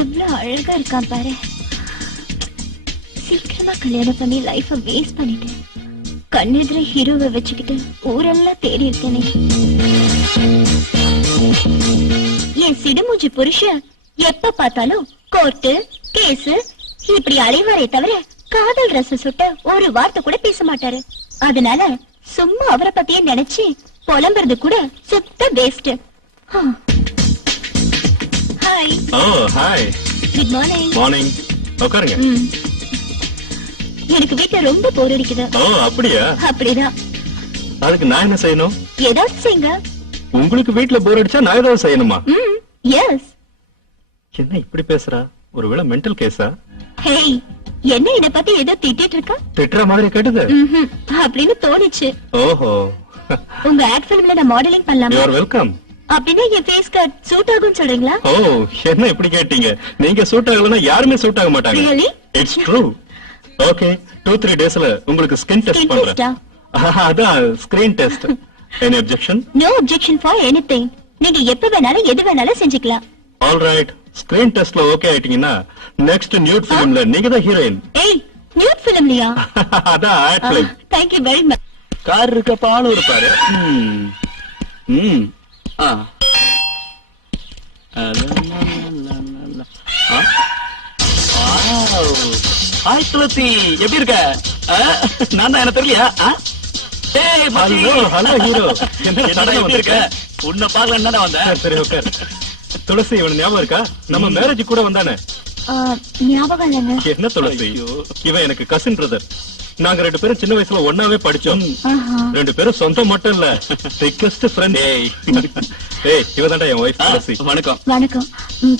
எவ்வளவு அழகா இருக்கான் பாரு. சீக்கிரமா கல்யாணம் பண்ணி லைஃப வேஸ்ட் பண்ணிட்டேன். கண்ணெதிர ஹீரோவை வச்சுக்கிட்டு ஊரெல்லாம் தேடி இருக்கேனே. என் சிடுமூஞ்சி புருஷன் எப்ப பார்த்தாலும் கோர்ட்டு கேஸ் இப்படி அலைவாரே தவிர காதல் ரசம் சுட்ட ஒரு வார்த்தை கூட பேச மாட்டாரு. அதனால சும்மா அவரை பத்தியே நினைச்சு புலம்புறது கூட சுத்த வேஸ்ட். ஹாய். ஓ ஹாய். Good morning. மார்னிங். உட்காருங்க. எனக்கு வீட்டுல ரொம்ப போர் அடிக்குது. ஓ அப்படியா? அப்படிதான். அதுக்கு நான் என்ன செய்யணும்? ஏதாவது செய்யுங்க. உங்களுக்கு வீட்டுல போர் அடிச்சா நான் ஏதாவது செய்யணுமா? எஸ். என்ன இப்படி பேசுறா? ஒருவேளை மென்டல் கேஸா? ஹேய், என்ன இத பத்தி ஏதோ திட்டிட்டு இருக்க? திட்டுற மாதிரி கேட்டது அப்படின்னு தோணுச்சு. ஓஹோ. உங்க ஆட் ஃபிலிம்ல நான் மாடலிங் பண்ணலாமா? You are welcome. அப்படின்னா என் ஃபேஸ் கட் சூட் ஆகும்னு சொல்றீங்களா? ஓ, என்ன இப்படி கேட்டீங்க? நீங்க சூட் ஆகலனா யாருமே சூட் ஆக மாட்டாங்க. Really? It's true. ஓகே, 2-3 டேஸ்ல உங்களுக்கு ஸ்கின் டெஸ்ட் பண்றேன். அதான் screen test. Any objection? No objection for anything. நீங்க எப்ப வேணாலும் எது வேணாலும் செஞ்சுக்கலாம். All right. ஸ்கிரீன் டெஸ்ட்ல ஓகே ஆயிட்டீங்கன்னா நெக்ஸ்ட் நியூட் ஃபிலிம்ல நீங்க தான் ஹீரோயின். ஏய், நியூட் ஃபிலிம்லயா? அதான் ad film. Thank you very much. கார் இருக்க பாலும் இருப்பாரு. ஹாய் துளசி, எப்படி இருக்க? நான் தான், என்ன தெரியலையா? Hello hello hero. எப்படி இருக்க? உன்னை பார்க்கல என்ன வந்தேன். சரி உட்கார். துளசி, இவன் ஞாபகம் இருக்கா? நம்ம மேரேஜ் கூட வந்தானே. ஞாபகம் இல்லைங்க. என்ன துளசி, இவன் எனக்கு கசின் பிரதர். நாங்க 2 பேரும் சின்ன வயசுல ஒன்னாவே படிச்சோம். 2 பேரும் சொந்தம் மட்டும் இல்ல, திக்கஸ்ட் ஃப்ரெண்ட். ஏய், இவதான்டா என் வைஃப் துளசி. வணக்கம். வணக்கம்.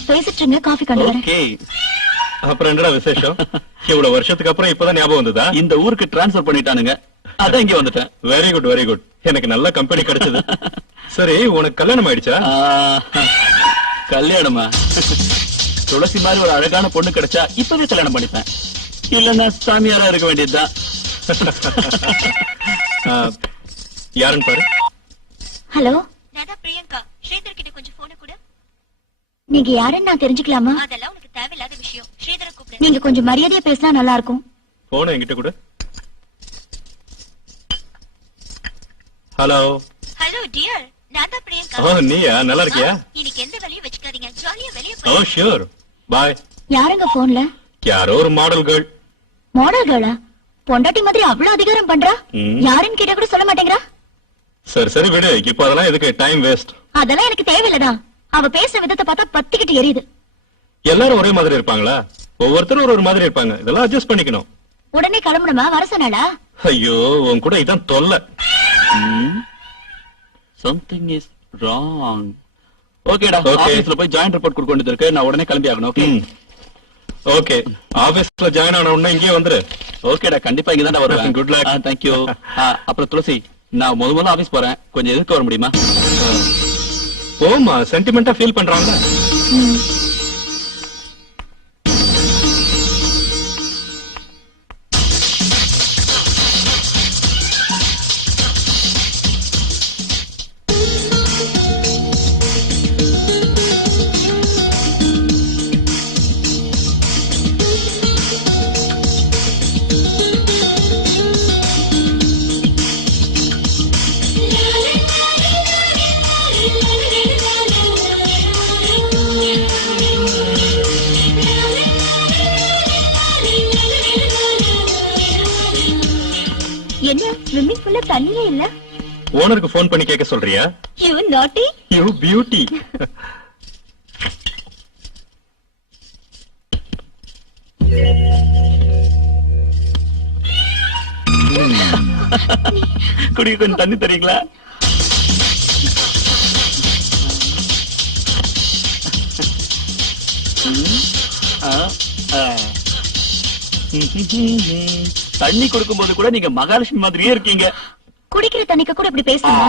பேசிட்டு இருங்க, காஃபி கொண்டு வரேன். ஓகே. அப்புறம் என்னடா விசேஷம்? இவ்வளவு வருஷத்துக்கு அப்புறம் இப்பதான் ஞாபகம் வந்ததா? இந்த ஊருக்கு டிரான்ஸ்பர் பண்ணிட்டானுங்க, அதான் இங்க வந்துட்டேன். Very good very good. எனக்கு நல்ல கம்பெனி கிடைச்சது. சரி, உனக்கு கல்யாணம் ஆயிடுச்சா? கல்யாணமா? துளசி மாதிரி ஒரு அழகான பொண்ணு கிடைச்சா இப்பவே கல்யாணம் பண்ணிப்பேன். இல்லன்னா சாமியாரா இருக்க வேண்டியதுதான். யாருன்னு பாரு. ஹலோ, நான் பிரியங்கா. ஸ்ரீதர் கிட்ட கொஞ்சம் போன் கொடு. நீங்க யாருன்னு நான் தெரிஞ்சுக்கலாமா? அதெல்லாம் உனக்கு தேவையில்லாத விஷயம். ஸ்ரீதரை கூப்பிடு. நீங்க கொஞ்சம் மரியாதையா பேசினா நல்லா இருக்கும். போன் என்கிட்ட கொடு. ஹலோ. ஹலோ டியர், நான் தான் பிரியங்கா. ஓ, நீயா? நல்லா இருக்கியா? இன்னைக்கு எந்த வேலையும் வெச்சுக்காதீங்க, ஜாலியா வெளிய போய். Oh sure, bye. யாருங்க போன்ல? யாரோ ஒரு மாடல் கேர்ள். மாடல் கேர்ளா? பொண்டாட்டி மாதிரி அவ்வளவு அதிகாரம் பண்றா? யாருன்னு கேட்டா கூட சொல்ல மாட்டேங்கிறா. சரி சரி விடு, இப்ப அதெல்லாம் எதுக்கு டைம் வேஸ்ட்? அதெல்லாம் எனக்கு தேவையில்லதான். அவ பேசுற விதத்தை பார்த்தா பத்திக்கிட்டு எரியுது. எல்லாரும் ஒரே மாதிரி இருப்பாங்களா? ஒவ்வொருத்தரும் ஒரு மாதிரி இருப்பாங்க. இதெல்லாம் அட்ஜஸ்ட் பண்ணிக்கணும். உடனே கிளம்பணுமா? வர சொன்னாளா? ஐயோ, உன் கூட இதான் தொல்லை. Something is wrong. ஓகேடா, ஆபீஸ்ல போய் ஜாயின்ட் ரிப்போர்ட் கொடுக்க வேண்டியது இருக்கு. நான் உடனே கிளம்பி ஆகணும். Okay okay. ஆபீஸ்ல ஜாயின் ஆன உடனே இங்கே வந்துரு. ஓகேடா, கண்டிப்பா இங்க தான் வருவேன். Good luck. Thank you. அப்புறம் துளசி, நான் முதல்ல ஆபீஸ் போறேன், கொஞ்சம் எதுக்கு வர முடியுமா? போமா, சென்டிமெண்டா ஃபீல் பண்றாங்க. என்ன ஸ்விம்மிங் பூல்ல தண்ணியே இல்ல? ஓனருக்கு போன் பண்ணி கேட்க சொல்றியா? யூ நாட்டி. You beauty. குடிக்க கொஞ்சம் தண்ணி தரீங்களா? தண்ணி கொடுக்கும் போது கூட நீங்க மகாலட்சுமி மாதிரியே இருக்கீங்க. குடிக்கிற தண்ணிக்கு கூட இப்படி பேசுமா?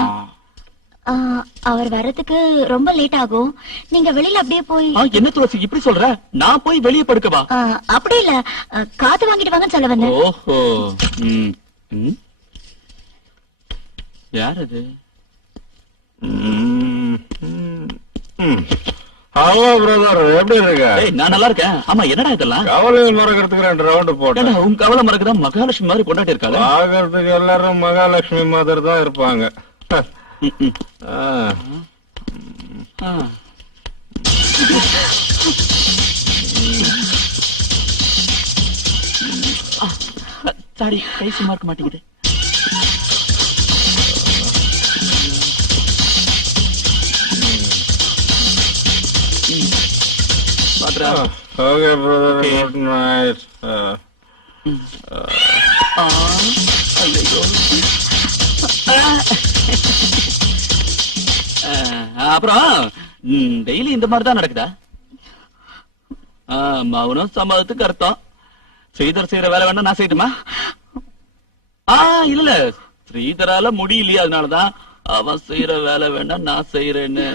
அவர் வரதுக்கு ரொம்ப லேட் ஆகும். நீங்க வெளியில அப்படியே போய். என்ன துளசி இப்படி சொல்ற? நான் போய் வெளியே படுக்கவா? அப்படி இல்ல, காத்து வாங்கிட்டு வாங்கன்னு சொல்ல வந்தேன். ஓஹோ. யார் அது? ஹலோ பிரதர், எப்படி இருக்க? ஏய், நான் நல்லா இருக்கேன். ஆமா, என்னடா இதெல்லாம்? கவலையை மறக்கிறதுக்கு 2 ரவுண்டு போட்டேன். ஏண்டா, உன் கவலை மறக்கதான் மகாலட்சுமி மாதிரி கொண்டாட்டி இருக்காளே. பாக்குறதுக்கு எல்லாரும் மகாலட்சுமி மாதிரி தான் இருப்பாங்க. ஆ. ஆ. சாரி, கை சும்மா இருக்க மாட்டேங்குது. பாத்ரா. Okay brother, Okay. Good night. ஆ, ஐயையோ. அப்புறம் டெய்லி இந்த மாதிரி தான் நடக்குதா? மௌனம் சம்மதத்துக்கு அர்த்தம். ஸ்ரீதர் செய்யற வேலை வேணா நான் செய்யட்டுமா? இல்ல, ஸ்ரீதரால முடியலையே, அதனாலதான் அவன் செய்யற வேலை வேணா நான் செய்யறேன்னு.